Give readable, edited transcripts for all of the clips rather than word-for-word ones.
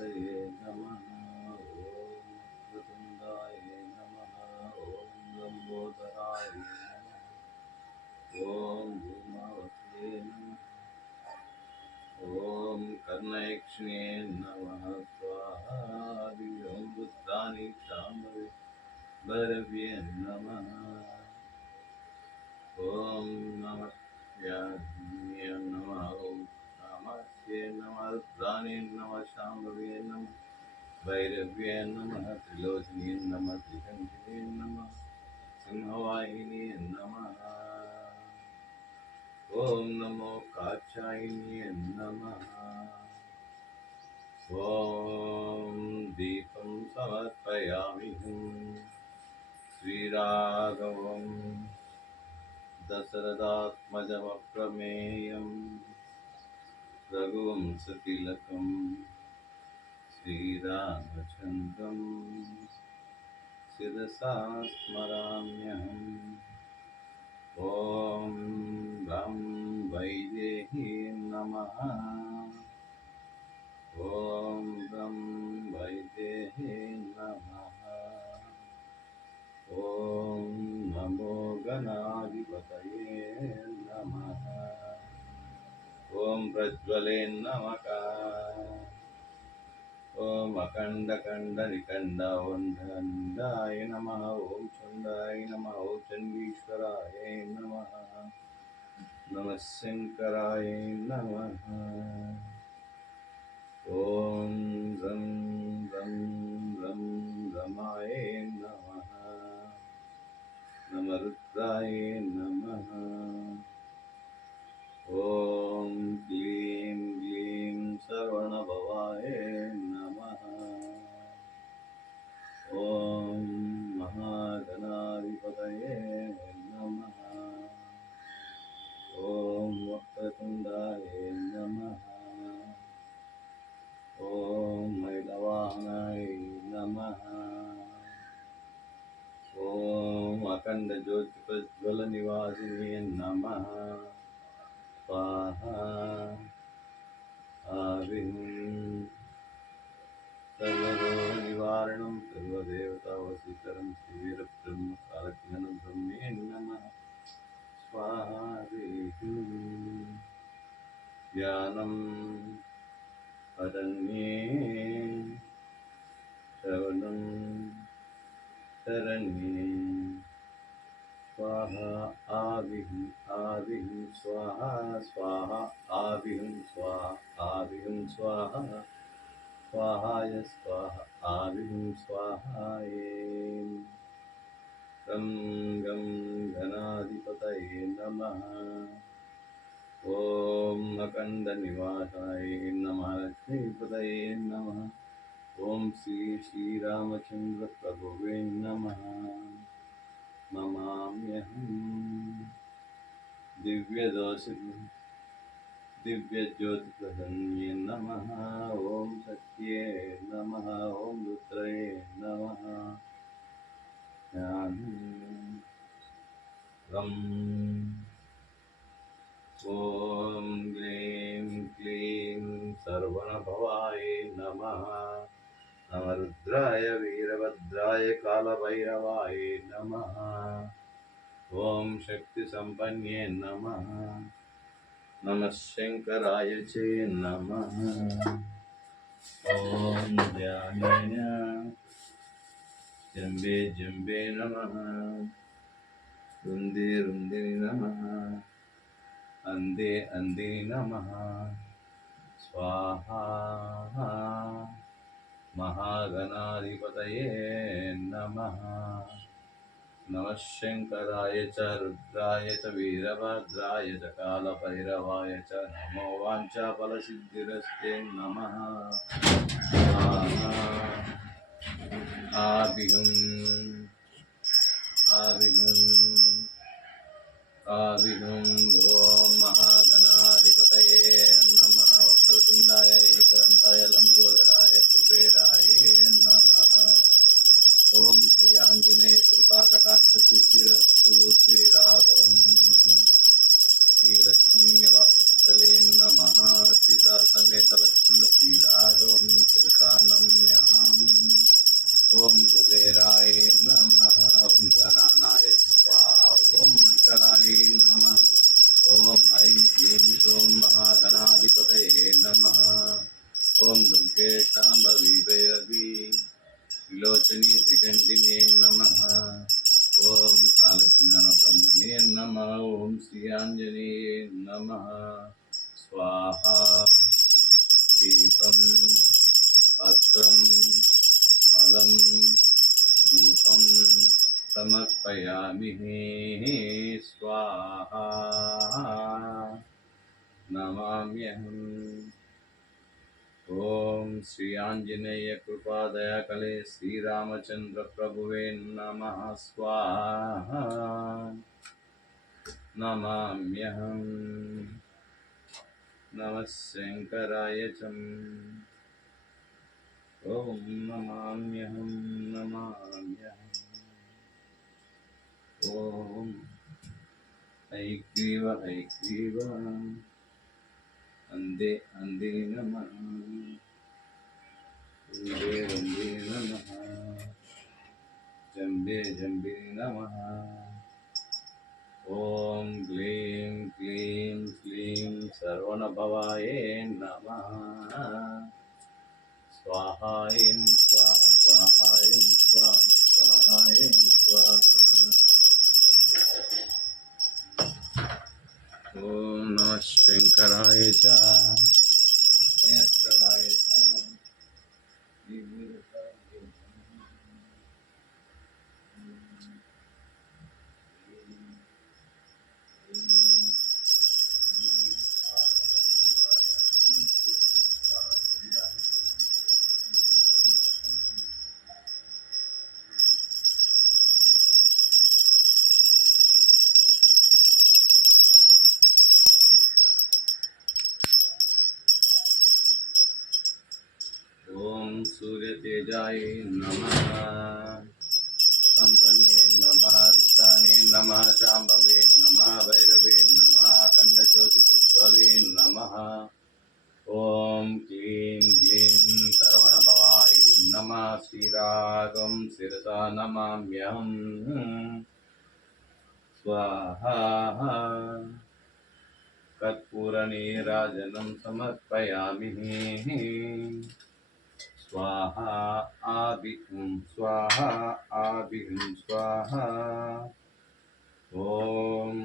गणपतये नमः। ॐ वक्रतुण्डाय नमः। ॐ लम्बोदराय नमः। ॐ धूमावत्ये नमः। ॐ कर्णयक्ष्णे नमः। स्वाहा। दिव्यं रुद्राणि शाम्भवे भैरव्ये नमः। ॐ नमः नमः। ॐ नमस्ते नमः। रुद्राणि नमः। शाम्भवे नमः। भैरव्ये नमः। त्रिलोचने नमः। त्रिशङ्कुवे नमः। सिंहवाहिनी नमः। ॐ नमो कात्यायिन्ये नमः। ॐ दीपं समर्पयामि श्रीराघवं दशरथात्मजमप्रमेयं रघुवंशतिलकं श्रीरामचन्द्रं शिरसा स्मराम्यहम्। ॐ गं वैदेही नमः। ॐ गं वैदेही नमः। ॐ नमो गणाधिपतये नमः। ॐ प्रज्वले नमः। ॐ अखण्डकण्डनिकण्डवन्दाय नमः। ॐ चण्डाय नमः। ॐ चण्डीश्वराय नमः। नमः शङ्कराय नमः। ॐ रं रं रं रमाय नमः। नमः रुद्राय नमः। ॐ क्लीं ग्लीं सर्वणभवाय नमः। ॐ महागणाधिपतये नमः। ॐ वक्रतुण्डाय नमः। ॐ मैलवाहनाय नमः। ॐ अखण्डज्योतिप्रज्वलनिवासिने नमः। स्वाहा। आविं सर्वरोगनिवारणं सर्वदेवतावशीकरं श्रीवीरब्रह्मकालज्ञानब्रह्मे नमः। स्वाहा। ज्ञानं अरण्ये श्रवणं शरण्ये स्वाहा। आविः आविः स्वाहा स्वाहा। आविः स्वाहा आविः स्वाहा स्वाहाय स्वाहा। आविः स्वाहाय। गं गं गणाधिपतये नमः। ॐ अखण्डनिवासाय नमः। लक्ष्मीपतये नमः। ॐ श्री श्रीरामचन्द्रप्रभुवे नमः। नमाम्यहं दिव्यज्योतिप्रसन्ने नमः। ॐ सत्ये नमः। ॐ रुद्रये नमः। ज्ञानं ॐ ग्लीं क्लीं सर्वणभवाय नमः। नमः रुद्राय वीरभद्राय कालभैरवाय नमः। ॐ शक्तिसम्पन्ने नमः। नमः शङ्कराय च नमः। ॐ ध्यानेन जम्बे जम्बे नमः। रुन्दे रुन्दे नमः। अन्धे अन्धे नमः। स्वाहा। महागणाधिपतये नमः। नमः शङ्कराय च रुद्राय च वीरभद्राय च कालभैरवाय च नमो वाञ्छाफलसिद्धिरस्ते नमः। आविहुम् आविहुम् आविहुम्। ॐ महागणाधिपतये नमः। वक्रतुण्डाय एकदन्ताय लम्बोदराय कुबेराय नमः। ॐ श्री आञ्जनेय कृपाकटाक्षसिद्धिरस्तु। श्रीराघवं श्रीलक्ष्मीनिवासस्थले नमः। सीतासमेत लक्ष्मण श्रीराघवं शिरसा स्वाहा दीपं पत्रं फलं धूपं समर्पयामि स्वाहा नमाम्यहम्। ओम श्री आंजनेय कृपा दया कले श्री रामचंद्र प्रभुवे नमः स्वाहा नमाम्यहम्। नमः शंकराय च ओम नमाम्यहम् नमाम्यहम्। ओम ऐग्रीव ऐग्रीव अंदे अंदे नमः वन्दे वन्दे नमः जम्बे जम्बे नमः। ॐ ग्लीं क्लीं क्लीं सर्वणभवाय नमः स्वाहायं स्वाहा स्वाहायं स्वाहा स्वाहायं स्वाहा। ॐ नमः शङ्कराय च महेश्वराय च ओम सूर्यतेजाय नमः संपन्ने नमः रुद्राणे नमः शाम्भवे नमः भैरवे नमः अखण्डज्योतिप्रज्वले नमः। ओम क्लीं ग्लीं सर्वणभवाय नमः श्रीरागं शिरसा नमाम्यहम् स्वाहा कर्पूरनीराजनं समर्पयामि स्वाहा आदिहुं स्वाहा आदिहुं स्वाहा। ओम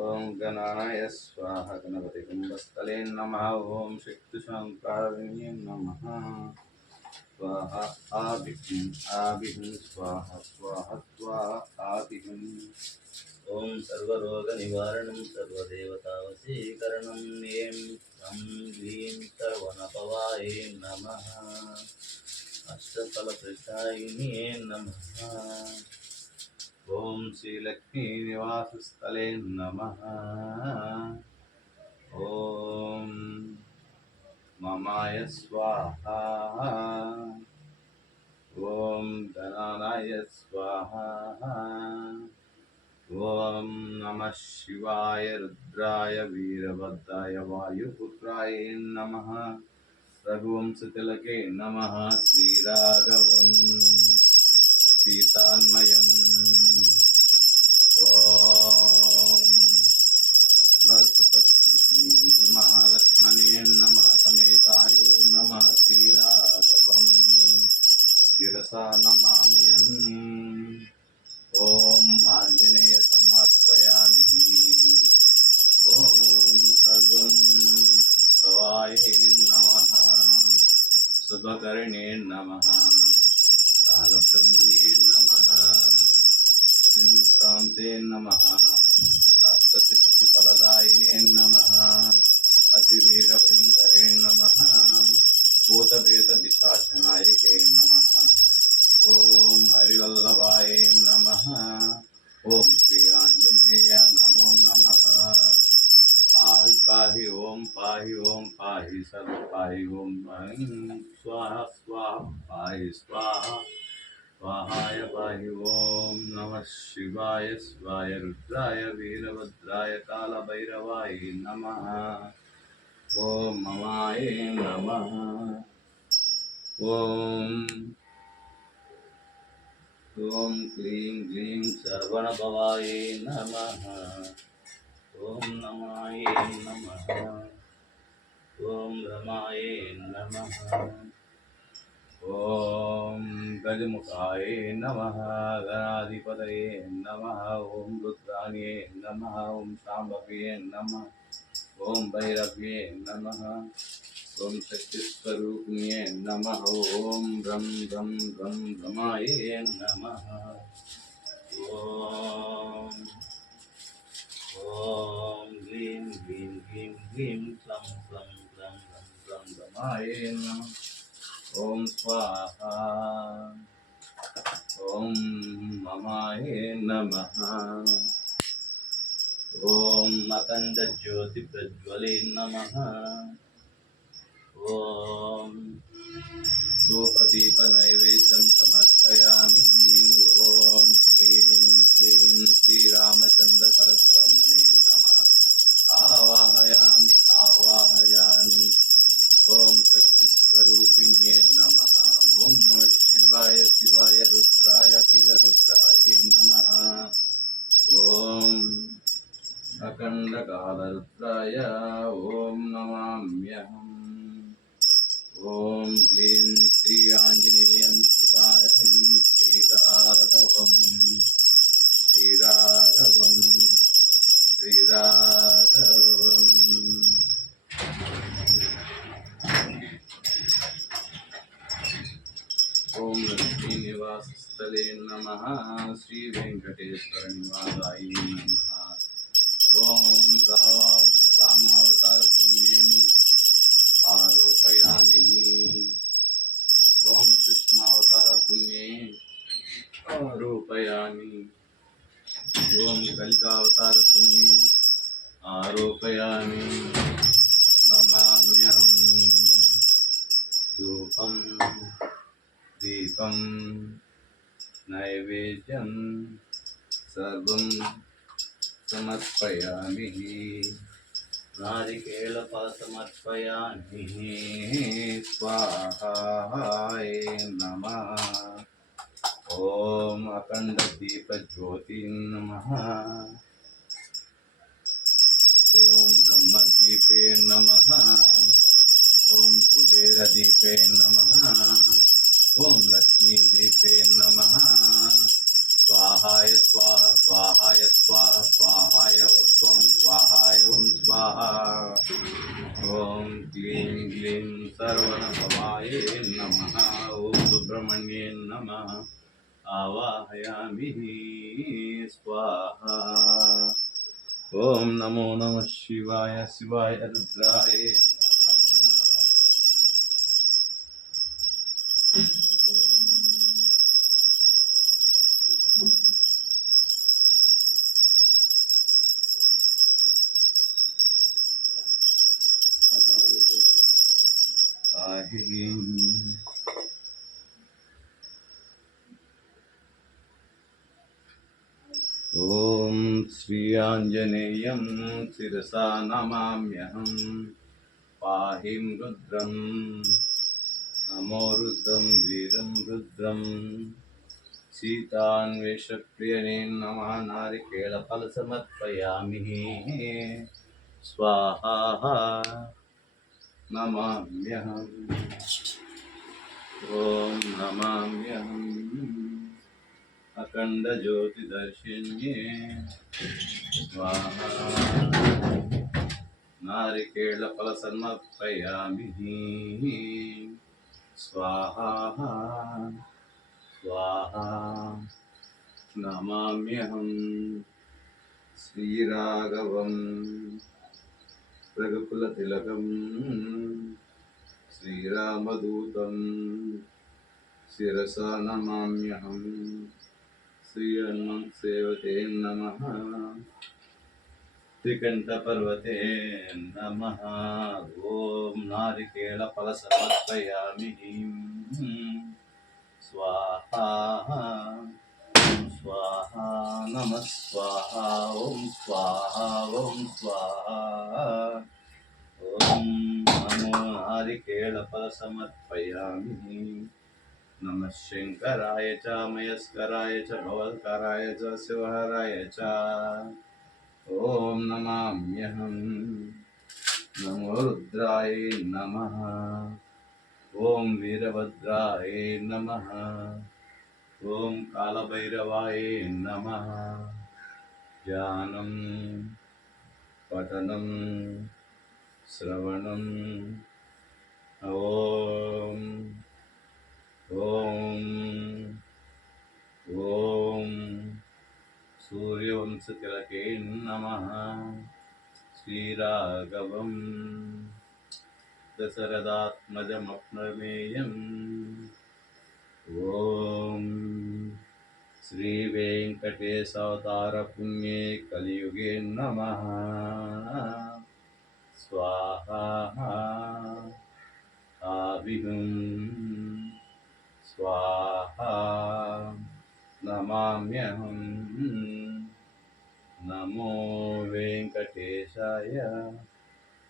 ओम गणाय स्वाहा गणपति कुंभस्थले नमः। ओम शक्तिशांकारिण्ये नमः स्वाहा आदिहुं आदिहुं स्वाहा स्वाहा स्वाहा आदिहुं। ओम सर्वरोगनिवारणं सर्वदेवतावशीकरणं नें तं ह्रीं सर्वनपवाय नमः अष्टफलप्रदायिने नमः। ओम श्री लक्ष्मी निवासस्थले नमः। ओम ममाय स्वाहा ओम धनानाय स्वाहा। ओम नमः शिवाय रुद्राय वीरभद्राय वायुपुत्राय नमः रघुवंशतिलके नमः श्रीराघवं सीतान्मयम्। ओम भरततत्त्वज्ञे नमः लक्ष्मणे नमः समेताय नमः श्रीराघवं शिरसा नमाम्यहम्। ओम आंजनेय समर्पयामि ओम सर्वं भवाय नमः शुभकर्णे नमः कालब्रह्मणे नमः विमुक्तांसे नमः अष्टसिद्धिफलदायिने नमः अतिवीरभयङ्करे नमः भूतभेदपिशाचनायके नमः। ओम हरिवल्लभाय नमः। ओम श्री आंजनेय नमो नमः। पाहि पाहि ओम सर्व पाहि ओम स्वाहा स्वाहा पाहि स्वाहा स्वाहाय पाहि। ओम नमः शिवाय शिवाय रुद्राय वीरभद्राय कालभैरवाय नमः। ओम ममाय नमः। ओम ॐ क्लीं ग्लीं सर्वणभवाय नमः। ॐ नमाय नमः। ॐ रमाय नमः। ॐ गजमुखाय नमः। गणाधिपतये नमः। ॐ रुद्राय नमः। ॐ शाम्भवे नमः। ॐ भैरव्ये नमः। ॐ शक्तिस्वरूपिण्ये नमः। ॐ रं रं रं रमाय नमः। ॐ ग्लीं ग्लीं ग्लीं ग्लीं क्लं क्लं क्लं क्लं क्लं रमाय नमः। ॐ स्वाहा। ॐ ममाय नमः। ॐ अखण्डज्योतिप्रज्वले नमः। ॐ धूपदीपनैवेद्यं समर्पयामि। ॐ क्लीं ग्लीं श्रीरामचन्द्रपरब्रह्मणे नमः। आवाहयामि आवाहयामि। ॐ शक्तिस्वरूपिण्ये नमः। ॐ नमः शिवाय शिवाय रुद्राय वीरभद्राय नमः। ॐ अखण्डकालरुद्राय ॐ नमाम्यहम्। ॐ क्लीं श्री आञ्जनेयं कृपायं श्रीराघवं श्रीराघवं श्रीराघवम्। ॐ लक्ष्मीनिवासस्थले नमः। श्रीवेङ्कटेश्वरनिवासाय नमः। ॐ रामावतारपुण्यम् आरोपयामि। ॐ कृष्णावतारपुण्ये आरोपयामि। ॐ कलिकावतारपुण्ये आरोपयामि। नमाम्यहं। धूपं दीपं नैवेद्यं सर्वं समर्पयामि। नारिकेलफलसमर्पयामि। स्वाहाय नमः। ॐ अखण्डदीपज्योतिं नमः। ॐ ब्रह्मदीपे नमः। ॐ कुबेरदीपे नमः। ॐ लक्ष्मीदीपे नमः। स्वाहाय स्वाहा स्वाहाय स्वाहा स्वाहाय त्वं स्वाहाय ॐ स्वाहा। ॐ क्लीं ग्लीं सर्वणभवाय नमः। ॐ सुब्रह्मण्ये नमः। आवाहयामि स्वाहा। ॐ नमो नमः शिवाय शिवाय रुद्राय ॐ श्री आञ्जनेयं शिरसा नमाम्यहम्। पाहि रुद्रं नमो रुद्रं वीरं रुद्रं। सीतान्वेषप्रियणे नमः। नारिकेलफलसमर्पयामि। स्वाहा नमाम्यहम्। ॐ नमाम्यहम्। अखण्डज्योतिदर्शिन्ये स्वाहा। नारिकेलफलसमर्पयामि। स्वाहा स्वाहा नमाम्यहम्। श्रीराघवं रघुकुलतिलकं श्रीरामदूतं शिरसा नमाम्यहम्। श्रीहनुमत्सेवते नमः। त्रिकण्ठपर्वते नमः। ॐ नारिकेलफलसमर्पयामि। स्वाहा स्वाहा नमः स्वाहा। ॐ स्वाहा ॐ स्वाहा। ॐ नमो नारिकेलफलसमर्पयामि। नमः शङ्कराय च मयस्कराय च भवत्कराय च शिवहराय च ॐ नमाम्यहम्। नमो रुद्राय नमः। ॐ वीरभद्राय नमः। ॐ कालभैरवाय नमः। ध्यानं पठनं श्रवणं ॐ ॐ ॐ सूर्यवंशतिलके नमः। श्रीराघवं दशरथात्मजमप्रमेयम् ॐ श्रीवेङ्कटेशावतारपुण्ये कलियुगे नमः। स्वाहा आविहुं स्वाहा नमाम्यहम्। नमो वेङ्कटेशाय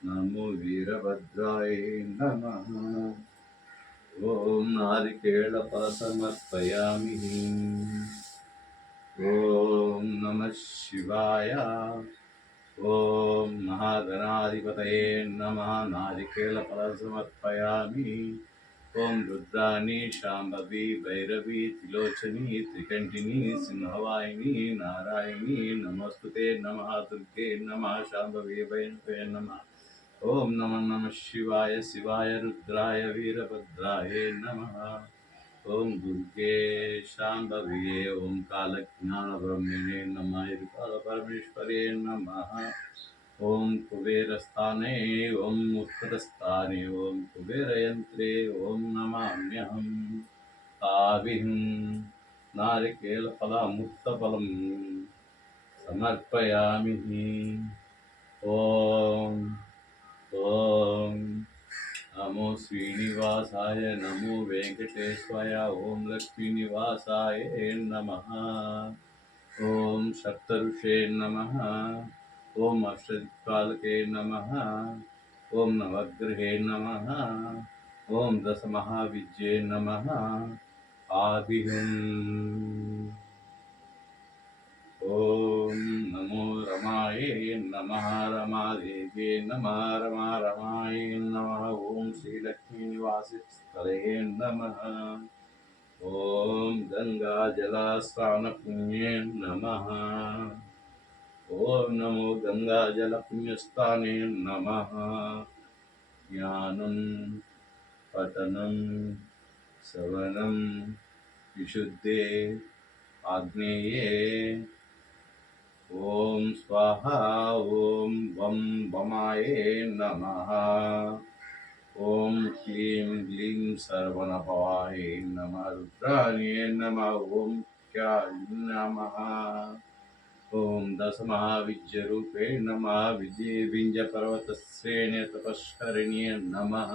नमो वीरभद्राय नमः। ॐ नारिकेळफलसमर्पयामि। ॐ नमः शिवाय। ॐ महागणाधिपतये नमः। नारिकेळफलसमर्पयामि। ॐ रुद्राणी शाम्भवी भैरवी त्रिलोचनी त्रिकण्ठिनी सिंहवाहिनी नारायणी नमोस्तुते। नमः दुर्गे नमः शाम्भवी भैरवे नमः। ॐ नमः नमः शिवाय शिवाय रुद्राय वीरभद्राय नमः। ॐ दुर्गे शाम्भव्ये ॐ कालज्ञानब्रह्मणे नमः। कालपरमेश्वरे नमः। ॐ कुबेरस्थाने ॐ उत्तरस्थाने ॐ कुबेरयन्त्रे ॐ नमाम्यहम्। आविहुं नारिकेलफलमुक्तफलं समर्पयामि। ॐ ॐ नमो श्रीनिवासाय नमो वेङ्कटेश्वराय ॐ लक्ष्मीनिवासाय नमः। ॐ सप्तऋषे नमः। ॐ अष्टदिक्पालके नमः। ॐ नवग्रहे नमः। ॐ दशमहाविद्ये नमः। आदिहुम् ॐ नमो रमाय नमः। रमादेव्ये नमः। रमाय नमः। ॐ श्रीलक्ष्मीनिवासस्थले नमः। ॐ गङ्गाजलस्नानपुण्ये नमः। ॐ नमो गङ्गाजलपुण्यस्थाने नमः। ज्ञानं पठनं श्रवणं विशुद्धे आग्नेये ॐ स्वाहा। ॐ वं वमाय नमः। ॐ क्लीं ग्लीं सर्वनभवाय नमः। रुद्राय नमः। ॐ क्याय नमः। ॐ दशमहाविद्यरूपे नमः। विंध्यपर्वतश्रेणी तपश्करण्ये नमः।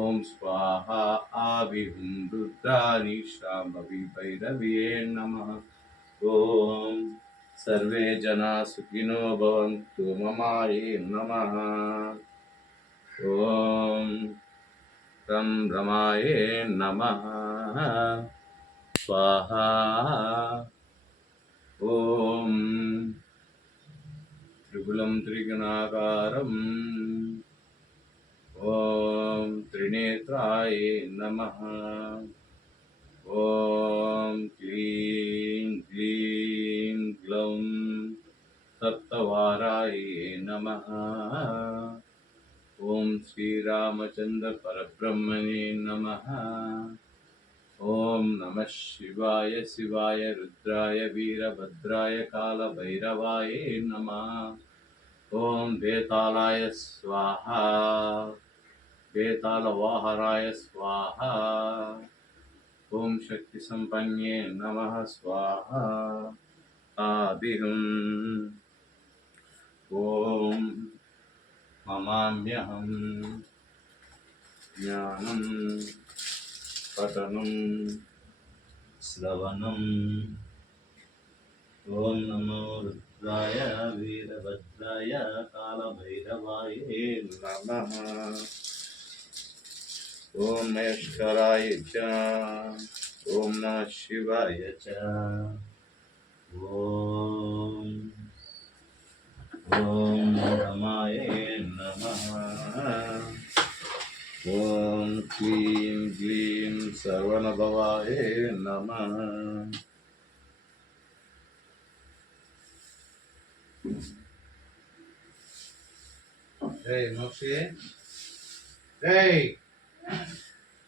ॐ स्वाहा आविहुं रुद्राणि शाम्भवी भैरव्ये नमः। ॐ सर्वे जना सुखिनो भवन्तु ममाय नमः। ॐ तं रमाय नमः। स्वाहा। ॐ त्रिपुलं त्रिगुणाकारम् ॐ त्रिनेत्राय नमः। ॐ क्लीं ग्लीं ग्लौं सप्तवाराय नमः। ॐ श्रीरामचन्द्र परब्रह्मणे नमः। ॐ नमः शिवाय शिवाय रुद्राय वीरभद्राय कालभैरवाय नमः। ॐ बेतालाय स्वाहा। बेतालवाहराय स्वाहा। ॐ शक्तिसम्पन्ने नमः स्वाहा। आदिहुम् ॐ ममाम्यहम्। ज्ञानं पठनं श्रवणम् ॐ नमो रुद्राय वीरभद्राय कालभैरवाय नमः। ఓం మహేశ్వరాయ చ. ఓం నమః శివాయ చ. ఓం ఓం రమాయ నమః. ఓం క్లీం గ్లీం సర్వనభవాయ నమః. మోక్షి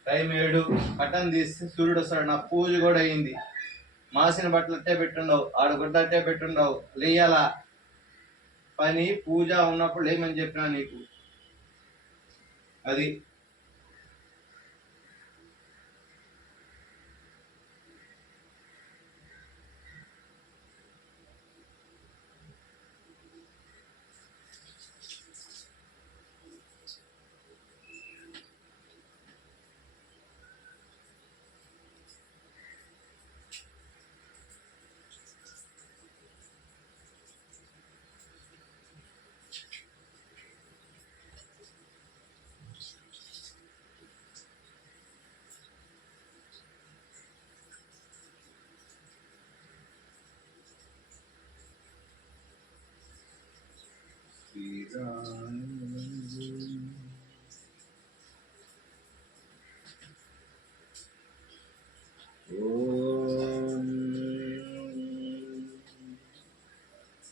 టైం 7 కటన్ తీస్తే సూర్యుడు వస్తాడు. నా పూజ కూడా అయింది. మాసిన బట్టలు అట్టే పెట్టుండవు, ఆడుగుడ్డ అట్టే పెట్టుండవు. లేయాలా పని పూజ ఉన్నప్పుడు లేమని చెప్పినా నీకు. అది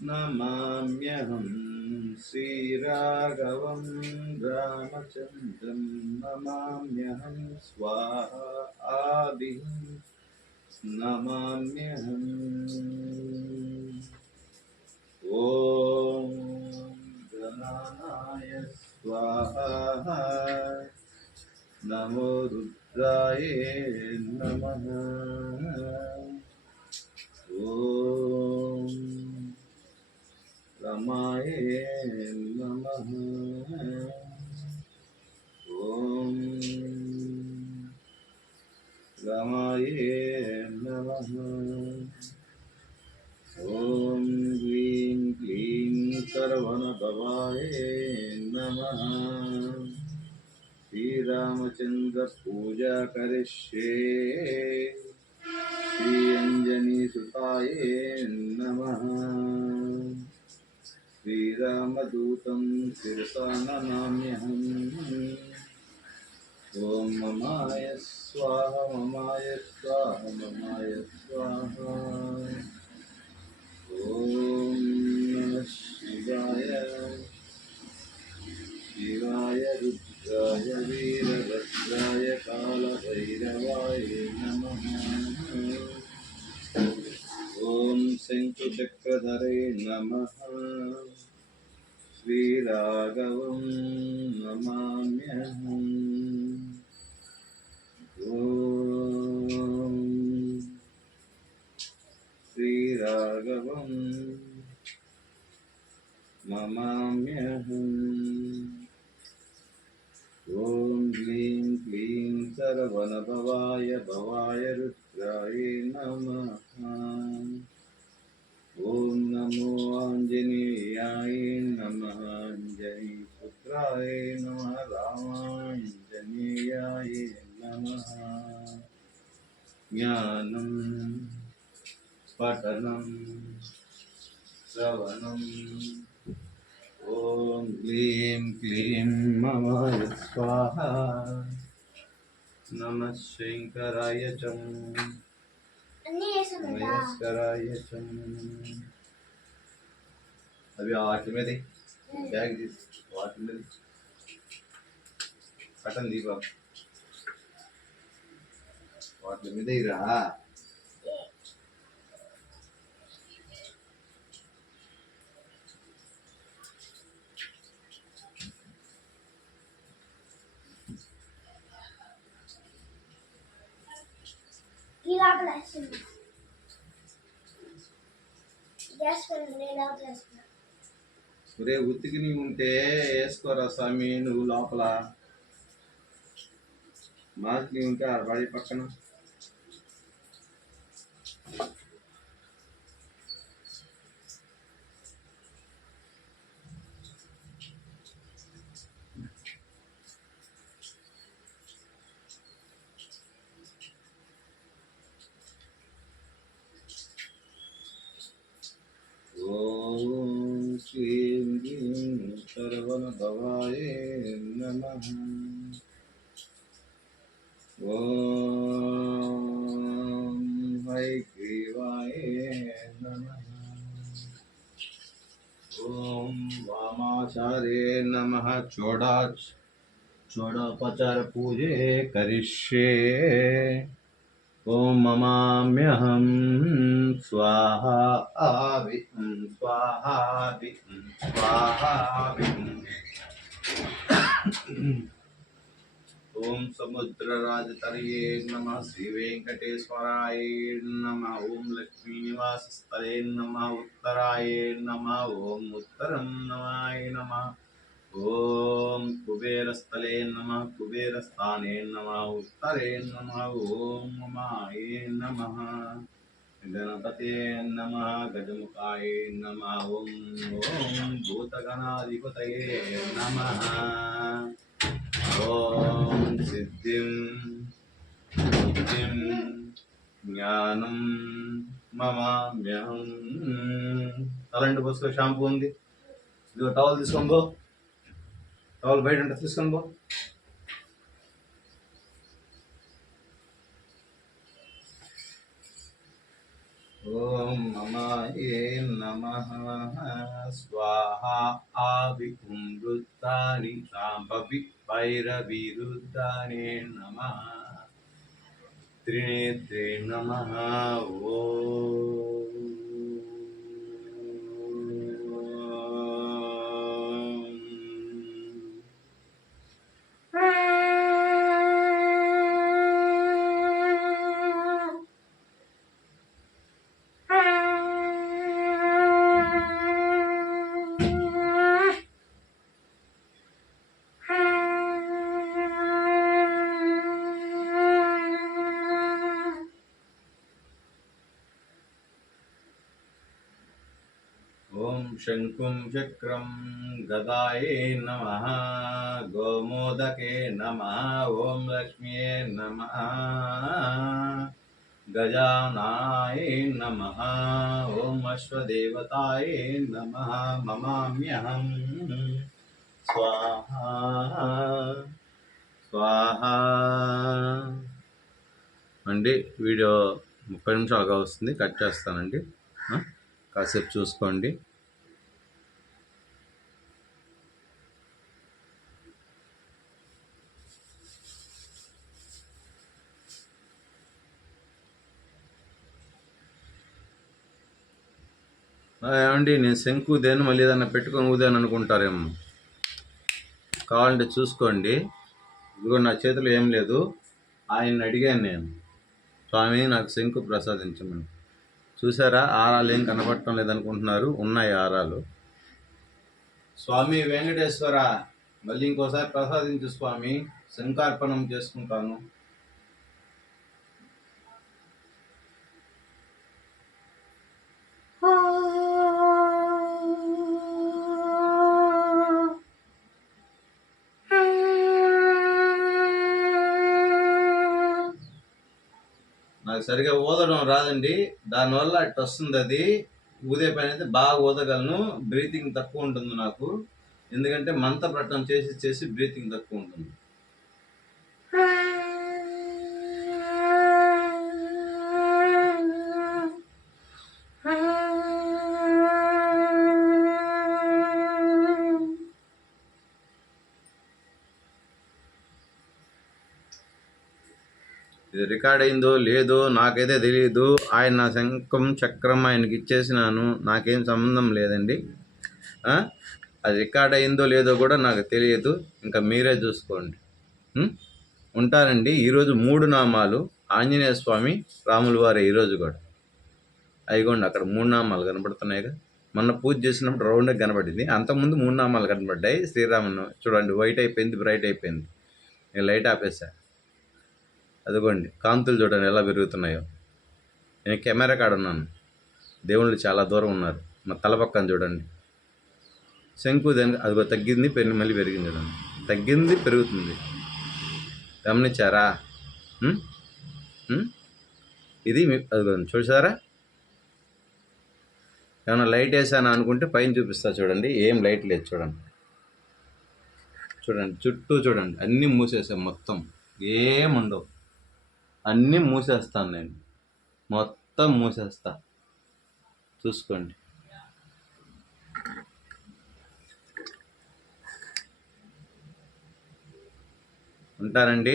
నమామ్యహం శ్రీరాఘవం రామచంద్రం నమామ్యహం స్వాహా ఆదిం నమామ్యహం. ఓం గణానాయ స్వాహా నమో రుద్రాయ నమః. ఓం రమాయ నమః. ఓం రమాయ నమః. ఓం గ్లీం గ్లీం సర్వనభవాయ నమః. శ్రీరామచంద్ర పూజా కరిష్యే. శ్రీ అంజనీ సుతాయ నమః. శ్రీరామదూతం శిరసా నమామ్యహం. ఓం మమాయ స్వాహ మమాయ స్వాహ మమాయ స్వాహ. ఓం నమః శివాయ శివాయ రుద్రాయ వీరభద్రాయ కాలభైరవాయ నమః. ఓం శంకుచక్రధరే నమః. శ్రీరాఘవం నమామ్యహం. ఓం శ్రీరాఘవం నమామ్యహం. ఓం గ్లీం క్లీం సర్వనభవాయ భవాయ రుద్రాయ నమః. ఓం నమో ఆంజనేయాయ నమః. ఆంజనేయపుత్రాయ నమః. రామాంజనేయాయ నమః. జ్ఞానం పఠనం శ్రవణం. ఓం గ్లీం క్లీం మమాయ స్వాహా. నమః శంకరాయ చ మహేశ్వరాయ చ. అవి వాటి మీద బ్యాగ్ తీసి వాటి మీద కటన్ దీపా వాటి మీద ఇరా. ఒరే ఉతికిని ఉంటే వేసుకోరా స్వామి. నువ్వు లోపల మాస్క్ ఉంటే ఆ బాడీ పక్కన भवाय नमः। ॐ हयग्रीवाय नमः। ॐ वामाचार्ये नमः। चोडोपचार पूजे करिष्ये। ॐ ममाम्यहं स्वाहा स्वाहा स्वाहा। ओम समुद्रराजतरये नमः। श्री वेंकटेश्वराय नमः। ओम लक्ष्मी निवास स्थले नमः। उत्तराय नमः। ओम उत्तरम नमाय नमः। ओम कुबेरस्थले नमः। कुबेरस्थाने नमः। उत्तरे नमः। ओम ममाय नमः। गणपते नमः। गजमुखाय नमः। ओम भूतगणाधिपतये नमः। ओम सिद्धिं జ్ఞానం మమామ్యహం. తలంటి పోసుకో. షాంపూ ఉంది, ఇదిగో టవల్ తీసుకొని పో. టవల్ బయట ఉంటే తీసుకొని పో. ఓం మమాయే నమః. స్వాహా ఆవికుంభృతాని శాంభవి భైరవిరుద్ధానే నమః. त्रिनेत्रे नमः. ओम शंकुं चक्रं गदाये नमः. गोमोदके नमः. ओम लक्ष्म्ये नमः. गजानाय नमः. ओम अश्वदेवताय नमः. ममाम्यहं स्वाहा स्वाहा. అండి వీడియో 30 నిమిషాలుగా వస్తుంది, కట్ చేస్తానండి. కాసేపు చూసుకోండి. ఏమండి నేను శంకు దేని మళ్ళీ ఏదన్నా పెట్టుకొని ఊదాను అనుకుంటారేమో. కావాలంటే చూసుకోండి. ఇదిగో నా చేతిలో ఏం లేదు. ఆయన్ని అడిగాను నేను, స్వామి నాకు శంకు ప్రసాదించమని. చూసారా, ఆరాలు ఏం కనపడటం లేదనుకుంటున్నారు, ఉన్నాయి ఆరాలు. స్వామి వెంకటేశ్వర మళ్ళీ ఇంకోసారి ప్రసాదించు స్వామి, శంకార్పణం చేసుకుంటాను. నాకు సరిగా ఊదడం రాదండి, దానివల్ల అట్లా వస్తుంది. అది ఊదే పని అయితే బాగా ఊదగలను, బ్రీతింగ్ తక్కువ ఉంటుంది నాకు. ఎందుకంటే మంత్రపట్టం చేసి చేసి బ్రీతింగ్ తక్కువ ఉంటుంది. ఇది రికార్డ్ అయిందో లేదో నాకైతే తెలియదు. ఆయన నా శంఖం చక్రం ఆయనకి ఇచ్చేసినాను, నాకేం సంబంధం లేదండి. అది రికార్డ్ అయిందో లేదో కూడా నాకు తెలియదు, ఇంకా మీరే చూసుకోండి. ఉంటానండి. ఈరోజు 3 నామాలు ఆంజనేయ స్వామి, రాముల వారి ఈరోజు కూడా. అయిగోండి అక్కడ 3 నామాలు కనబడుతున్నాయిగా. మొన్న పూజ చేసినప్పుడు రౌండ్గా కనబడింది, అంతకుముందు 3 నామాలు కనబడ్డాయి. శ్రీరామును చూడండి, వైట్ అయిపోయింది, బ్రైట్ అయిపోయింది. నేను లైట్ ఆపేసా. అదిగోండి కాంతులు చూడండి ఎలా పెరుగుతున్నాయో. నేను కెమెరా కాడ ఉన్నాను, దేవుళ్ళు చాలా దూరం ఉన్నారు. మా తల పక్కన చూడండి శంకు దానికి అదిగో తగ్గింది, మళ్ళీ పెరిగింది. చూడండి, తగ్గింది పెరుగుతుంది. గమనించారా? ఇది అదిగో చూసారా? ఏమైనా లైట్ వేసాను అనుకుంటే పైన చూపిస్తా చూడండి, ఏం లైట్ లేదు చూడండి. చూడండి చుట్టూ చూడండి, అన్నీ మూసేసాం మొత్తం, ఏముండవు, అన్నీ మూసేస్తాను నేను, మొత్తం మూసేస్తా, చూసుకోండి. ఉంటానండి.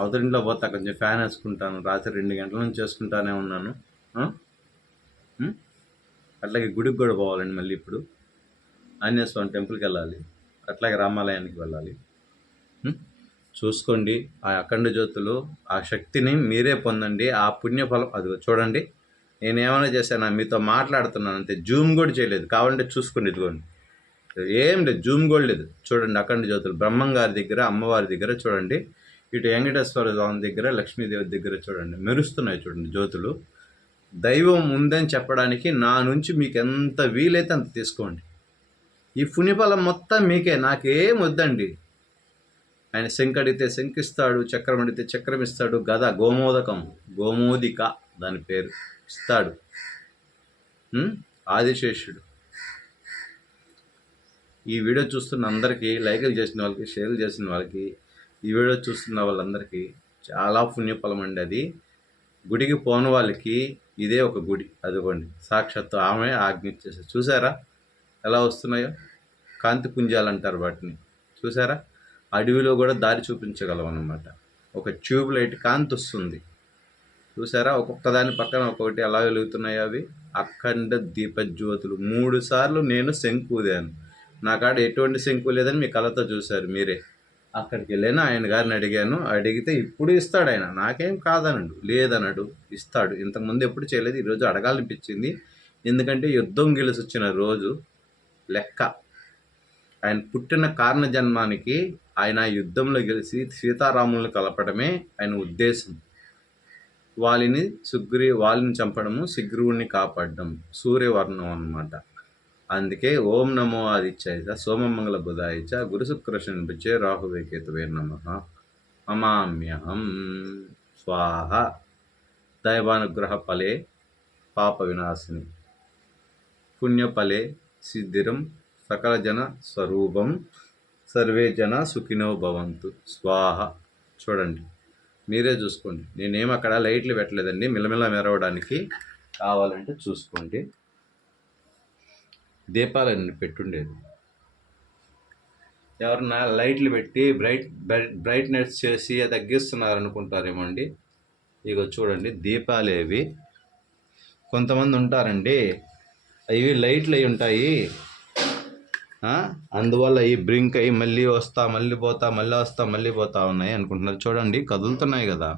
అవతలింట్లో పోతా, కొంచెం ఫ్యాన్ వేసుకుంటాను, రాత్రి 2 గంటల నుంచి వేసుకుంటానే ఉన్నాను. అట్లాగే గుడికి కూడా పోవాలండి, మళ్ళీ ఇప్పుడు ఆంజనేయ స్వామి టెంపుల్కి వెళ్ళాలి, అట్లాగే రామాలయానికి వెళ్ళాలి. చూసుకోండి ఆ అఖండ జ్యోతులు, ఆ శక్తిని మీరే పొందండి, ఆ పుణ్యఫలం. అది చూడండి, నేనేమైనా చేశాను, మీతో మాట్లాడుతున్నాను అంతే, జూమ్ కూడా చేయలేదు, కావాలంటే చూసుకోండి, ఇదిగోండి, ఏం లేదు, జూమ్ కూడా లేదు. చూడండి అఖండ జ్యోతులు, బ్రహ్మం గారి దగ్గర, అమ్మవారి దగ్గర చూడండి, ఇటు వెంకటేశ్వర స్వామి దగ్గర, లక్ష్మీదేవి దగ్గర చూడండి, మెరుస్తున్నాయి చూడండి జ్యోతులు. దైవం ఉందని చెప్పడానికి నా నుంచి మీకు ఎంత వీలైతే అంత తీసుకోండి. ఈ పుణ్యఫలం మొత్తం మీకే, నాకేం వద్దండి. ఆయన శంఖడితే శంఖిస్తాడు, చక్రం అడితే చక్రం ఇస్తాడు, గద గోమోదకం, గోమోదిక దాని పేరు ఇస్తాడు, ఆదిశేషుడు. ఈ వీడియో చూస్తున్న అందరికీ, లైకులు చేసిన వాళ్ళకి, షేర్లు చేసిన వాళ్ళకి, ఈ వీడియో చూస్తున్న వాళ్ళందరికీ చాలా పుణ్యఫలం అండి. అది గుడికి పోని వాళ్ళకి ఇదే ఒక గుడి, అదిగోండి సాక్షాత్తు ఆమె ఆజ్ఞించేసి, చూసారా ఎలా వస్తున్నాయో, కాంతి పుంజాలు అంటారు వాటిని, చూసారా, అడవిలో కూడా దారి చూపించగలం అన్నమాట. ఒక ట్యూబ్ లైట్ కాంతి వస్తుంది, చూసారా, ఒక్కొక్క దాని పక్కన ఒక్కొక్కటి ఎలా వెలుగుతున్నాయో అవి అఖండ దీపజ్యోతులు. 3 సార్లు నేను శంకు ఊదాను, నా కాడ ఎటువంటి శంకు లేదని మీ కళతో చూశారు మీరే. అక్కడికి వెళ్ళాను, ఆయన గారిని అడిగాను, అడిగితే ఇప్పుడు ఇస్తాడు ఆయన, నాకేం కాదనడు, లేదనడు, ఇస్తాడు. ఇంతకుముందు ఎప్పుడు చేయలేదు, ఈరోజు అడగాలనిపించింది, ఎందుకంటే యుద్ధం గెలిచి వచ్చిన రోజు లెక్క. ఆయన పుట్టిన కారణ జన్మానికి ఆయన యుద్ధంలో గెలిచి సీతారాములను కలపడమే ఆయన ఉద్దేశం. వాళ్ళని చంపడము, సుగ్రీవుని కాపాడడం, సూర్యవర్ణం అన్నమాట. అందుకే ఓం నమో ఆదిత్యాయ సోమమంగళ బుధాయ గురు శుక్రశనిభ్యే రాహువే కేతువే నమః మమామ్యహం స్వాహ. దైవానుగ్రహ ఫలే పాప వినాశిని, పుణ్యఫలే సిద్ధిరం, సకల జన స్వరూపం, సర్వే జన సుఖినో భవంతు స్వాహ. చూడండి, మీరే చూసుకోండి, నేనేం అక్కడ లైట్లు పెట్టలేదండి, మిలమిల మెరవడానికి, కావాలంటే చూసుకోండి. దీపాలన్నీ పెట్టుండేది, ఎవరన్నా లైట్లు పెట్టి బ్రైట్నెస్ చేసి తగ్గిస్తున్నారు అనుకుంటారేమో అండి. ఇగో చూడండి, దీపాలేవి. కొంతమంది ఉంటారండి, అవి లైట్లు అయి ఉంటాయి, అందువల్ల ఈ బ్రింక్ అయ్యి మళ్ళీ వస్తా మళ్ళీ పోతా, మళ్ళీ వస్తా మళ్ళీ పోతా ఉన్నాయి అనుకుంటున్నారు. చూడండి కదులుతున్నాయి కదా,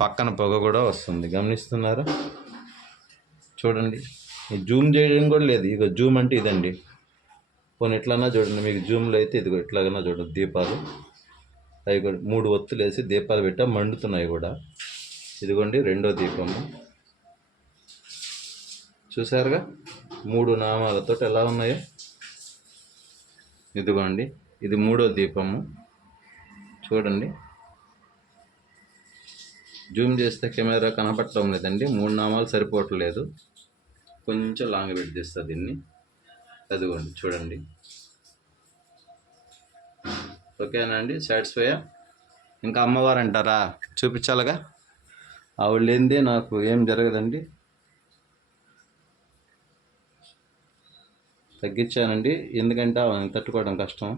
పక్కన పొగ కూడా వస్తుంది, గమనిస్తున్నారా? చూడండి, జూమ్ చేయడం కూడా లేదు, ఇక జూమ్ అంటే ఇదండి. పోనీ ఎట్లన్నా చూడండి, మీకు జూమ్లో అయితే ఇదిగో ఎట్లాగన్నా చూడండి, దీపాలు అవి కూడా 3 ఒత్తులు వేసి దీపాలు పెట్టా, మండుతున్నాయి కూడా. ఇదిగోండి రెండో దీపము, చూసారుగా 3 నామాలతో ఎలా ఉన్నాయో. ఇదిగోండి ఇది 3వ దీపము, చూడండి. జూమ్ చేస్తే కెమెరా కనపడటం లేదండి, 3 నామాలు సరిపోవట్లేదు, కొంచెం లాంగ్ పెట్టి తీస్తుంది దీన్ని. అదిగోండి చూడండి, ఓకేనా అండి, సాటిస్ఫైయా? ఇంకా అమ్మవారు అంటారా, చూపించాలిగా, ఆవిడ లేనిదే నాకు ఏం జరగదండి. తగ్గించానండి, ఎందుకంటే ఆమె తట్టుకోవడం కష్టం.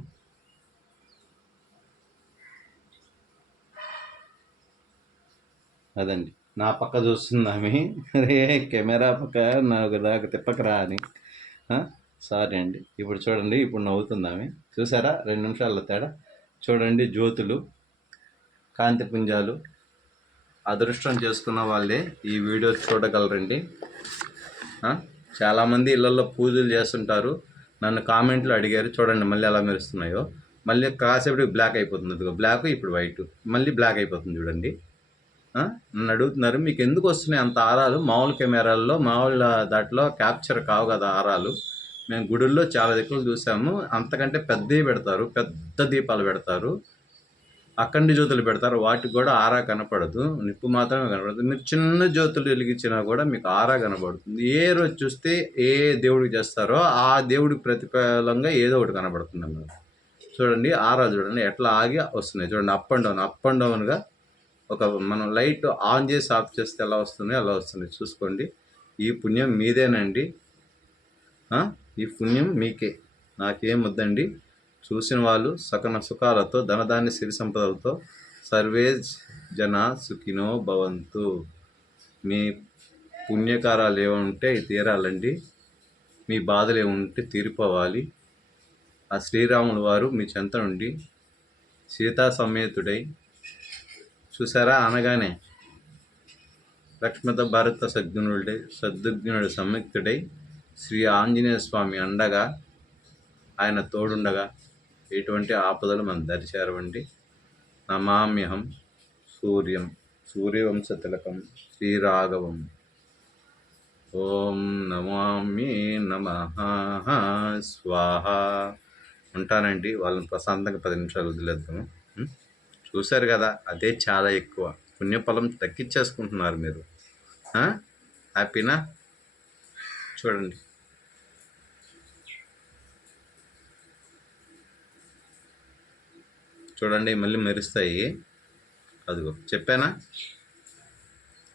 అదండి, నా పక్క చూస్తుందామె, రే కెమెరా పక్క నాకు దాకా తిప్పకరా అని. సారీ అండి. ఇప్పుడు చూడండి, ఇప్పుడు నవ్వుతుందామె, చూసారా 2 నిమిషాల్లో తేడా. చూడండి జ్యోతులు, కాంతి పుంజాలు. అదృష్టం చేసుకున్న వాళ్ళే ఈ వీడియో చూడగలరండి. చాలామంది ఇళ్ళల్లో పూజలు చేస్తుంటారు, నన్ను కామెంట్లు అడిగారు, చూడండి మళ్ళీ ఎలా మెరుస్తున్నాయో. మళ్ళీ కాసేపటికి బ్లాక్ అయిపోతుంది, ఇదిగో బ్లాక్, ఇప్పుడు వైట్, మళ్ళీ బ్లాక్ అయిపోతుంది చూడండి. నన్ను అడుగుతున్నారు, మీకు ఎందుకు వస్తున్నాయి అంత ఆరాలు, మామూలు కెమెరాల్లో మామూలు దాంట్లో క్యాప్చర్ కావు కదా ఆరాలు. మేము గుడుల్లో చాలా దిక్కులు చూసాము, అంతకంటే పెద్దవి పెడతారు, పెద్ద దీపాలు పెడతారు, అఖండ జ్యోతులు పెడతారు, వాటికి కూడా ఆరా కనపడదు, నిప్పు మాత్రమే కనపడుతుంది. మీరు చిన్న జ్యోతులు వెలిగించినా కూడా మీకు ఆరా కనబడుతుంది. ఏ రోజు చూస్తే ఏ దేవుడికి చేస్తారో ఆ దేవుడికి ప్రతిఫలంగా ఏదో ఒకటి కనబడుతుంది అన్నమాట. చూడండి ఆరా చూడండి ఎట్లా ఆగి వస్తున్నాయి చూడండి, అప్ అండ్ డౌన్గా. ఒక మనం లైట్ ఆన్ చేసి ఆఫ్ చేస్తే ఎలా వస్తుంది అలా వస్తుంది, చూసుకోండి. ఈ పుణ్యం మీదేనండి, ఈ పుణ్యం మీకే, నాకేం వద్దండి. చూసిన వాళ్ళు సకల సుఖాలతో ధనధాన్య సిరి సంపదలతో సర్వే జన సుఖినో భవంతు. మీ పుణ్యకారాలు ఏముంటే తీరాలండి, మీ బాధలు ఏముంటే తీరిపోవాలి. ఆ శ్రీరాములు వారు మీ చెంత నుండి సీతా సమేతుడై, చూసారా అనగానే లక్ష్మణ భారత సద్గుణుడు సంయుక్తుడై శ్రీ ఆంజనేయ స్వామి అండగా ఆయన తోడుండగా ఎటువంటి ఆపదలు మన దరిచేరవండి. నమామ్యహం సూర్యం సూర్యవంశ తిలకం శ్రీరాఘవం. ఓం నమామి నమః స్వాహ. ఉంటానండి, వాళ్ళని ప్రశాంతంగా 10 నిమిషాలు వదిలేద్దాము. చూశారు కదా, అదే చాలా ఎక్కువ పుణ్యఫలం దక్కించేసుకుంటున్నారు మీరు. హ్యాపీనా? చూడండి, చూడండి మళ్ళీ మెరుస్తాయి. అదిగో చెప్పానా,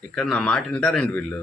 ఇక్కడ నా మాట వింటారండి వీళ్ళు.